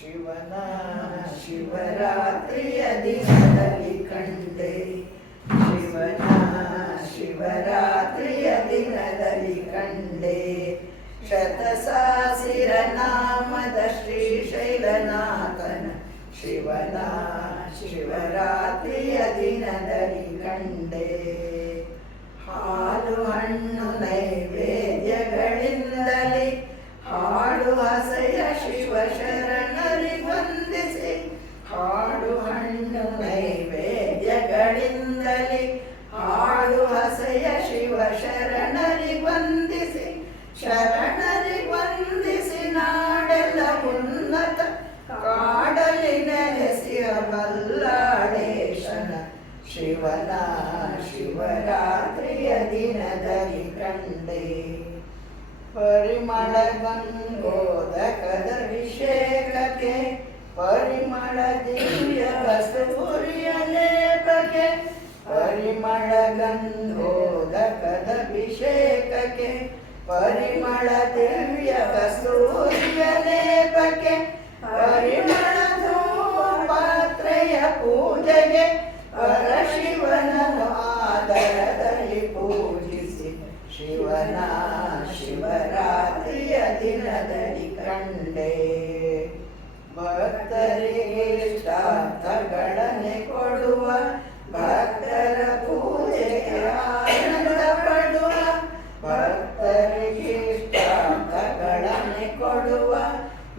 ಶಿವನ ಶಿವರಾತ್ರಿಯ ದಿನದಲ್ಲಿ ಕಂಡೆ. ಶಿವನ ಶಿವರಾತ್ರಿಯ ದಿನದಲ್ಲಿ ಕಂಡೆ. ಶತಸಾಸಿರ ನಾಮದ ಶ್ರೀಶೈಲನಾಥನ ಶಿವನ ಶಿವರಾತ್ರಿಯ ದಿನದಲ್ಲಿ ಕಂಡೆ. ಹಾಲು ಹಣ್ಣು ನೈವೇದ್ಯಗಳಿಂದಲೇ ಹಾಡು ಹಸೆಯ ಶಿವಶರಣರಿ ವಂದಿಸಿ. ಹಾಡು ಹಣ್ಣು ನೈವೇದ್ಯಗಳಿಂದಲೇ ಹಾಡು ಹಸೆಯ ಶಿವಶರಣರಿ ವಂದಿಸಿ. ಶರಣರಿ ವಂದಿಸಿ ನಾಡೆಲ್ಲ ಉನ್ನತ ಕಾಡಲಿ ನೆಲೆಸಿಯ ಬಲ್ಲಾಡೇಶನ ಶಿವನ ಶಿವರಾತ್ರಿಯ ದಿನದಲ್ಲಿ ಕಂಡೆ. ಪರಿಮಳ ಗಂಗೋದಕದ ಅಭಿಷೇಕಕ್ಕೆ ಪರಿಮಳ ದಿವ್ಯ ಕಸ್ತೂರಿಯ ಲೇಪಕ್ಕೆ. ಪರಿಮಳ ಗಂಗೋದಕದ ಅಭಿಷೇಕಕ್ಕೆ ಪರಿಮಳ ದಿವ್ಯ ಕಸ್ತೂರಿಯ ಲೇಪಕ್ಕೆ. ಪರಿಮಳ ಧೂಪಾತ್ರೆಯ ಪೂಜೆಗೆ ಪರಶಿವನನ್ನು ಆದರದಲ್ಲಿ ಪೂಜಿಸಿ. ಶಿವನ ಶಿವರಾತ್ರಿಯ ದಿನದಲ್ಲಿ ಕಂಡೆ. ಭಕ್ತರಿಗೆ ಇಷ್ಟಾರ್ಥಗಳನ್ನೇ ಕೊಡುವ ಭಕ್ತರ ಪೂಜೆಗೆ ಆನಂದ ಪಡುವ. ಭಕ್ತರಿಗೆ ಇಷ್ಟಾರ್ಥಗಳನ್ನೇ ಕೊಡುವ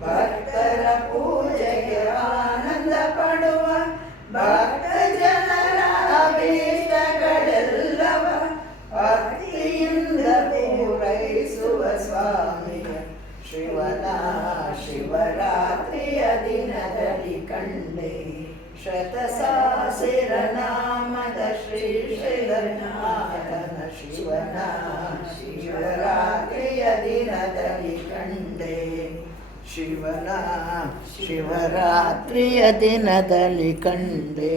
ಭಕ್ತರ ಪೂಜೆಗೆ ಆನಂದ ಪಡುವ. ಭಕ್ತ ಜನರ ಅಭೀಷ್ಟಗಳೆಲ್ಲವ ಭಕ್ತಿಯಿಂದ ಪೂರೈಸುವ ಸ್ವಾಮಿಯ ಶಿವನ ಶಿವರಾತ್ರಿಯ ದಿನದಲ್ಲಿ ಕಂಡೆ. ಶತಸಾಸಿರ ನಾಮದ ಶ್ರೀಶೈಲನಾಥನ ಶಿವನ ಶಿವರಾತ್ರಿಯ ದಿನದಲ್ಲಿ ಕಂಡೆ. ಶಿವನ ಶಿವರಾತ್ರಿಯ ದಿನದಲ್ಲಿ ಕಂಡೆ.